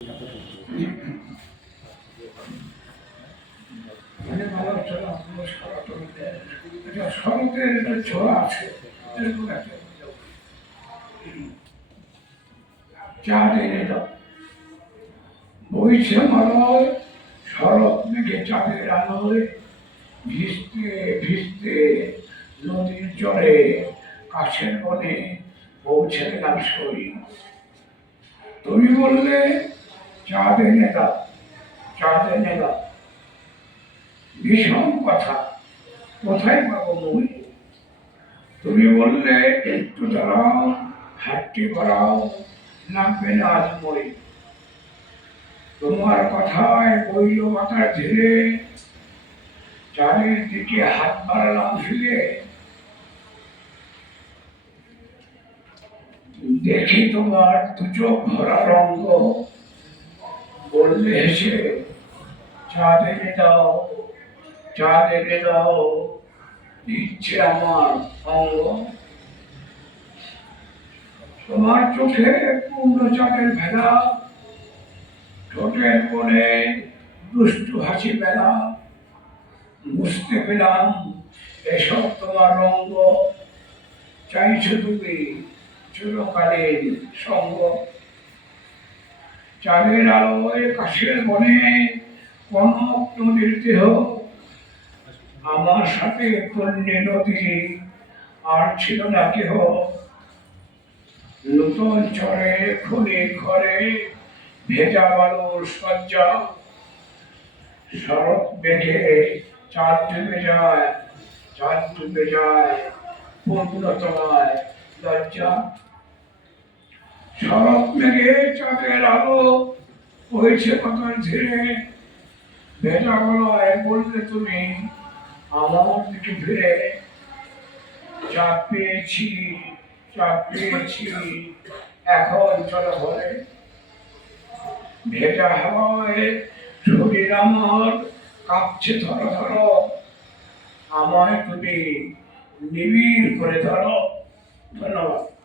মানে ভালো ছোড়া এটা শরতের একটা ছোড়া আছে এরকম একটা চাঁদ এনে দাও বইছে মলয় শরৎ মেঘে চাঁদের আলোয় ভিজতে ভিজতে নদীর জলে কাছের বনে পৌঁছে গেলাম সই তুমি বললে চাঁদ এনে দাও চাঁদ এনে দাও ভীষণ কথা কোথায় পাবো বই তুমি বললে একটু দাঁড়াও হাতটি ভরাও লাগবে না আজ বই তোমার কথায় বইল মাথার ধীরে চাঁদের দিকে হাত বাড়ালাম ফিরে দেখি তোমার দু চোখ ভরা রঙ্গ বললে হেসে চাঁদ এনে দাও চাঁদ এনে দাও ইচ্ছে আমার অঙ্গ তোমার চোখে পূর্ণ চাঁদের ভেলা ঠোঁটের কোণে দুষ্টু হাসি মেলা বুঝতে পেলাম এসব তোমার রঙ্গ চাইছো তুমি চিরকালীন সঙ্গ চাঁদের আলোয় কাশের বনে কনক নদীর দেহ আমার সাথে পণ্যে নদী আর ছিল না কেহ নতুন চরে খুলে ঘরে ভেজা বালুর সজ্জা শরৎ বেঘে চাঁদ ডুবে যায় চাঁদ ডুবে যায় পূর্ণতমায় লজ্জা শরৎ মেঘে চাঁদের আলো হয়েছে কত ধীরে ভেজা গলায় বললে তুমি আমার দিকে ফিরে চাঁদ পেয়েছি চাঁদ পেয়েছি এখন চলো ঘরে ভেজা হাওয়ায় শরীর আমার কাঁপছে ধরো ধরো আমায় তুমি নিবিড় করে ধরো ধন্যবাদ।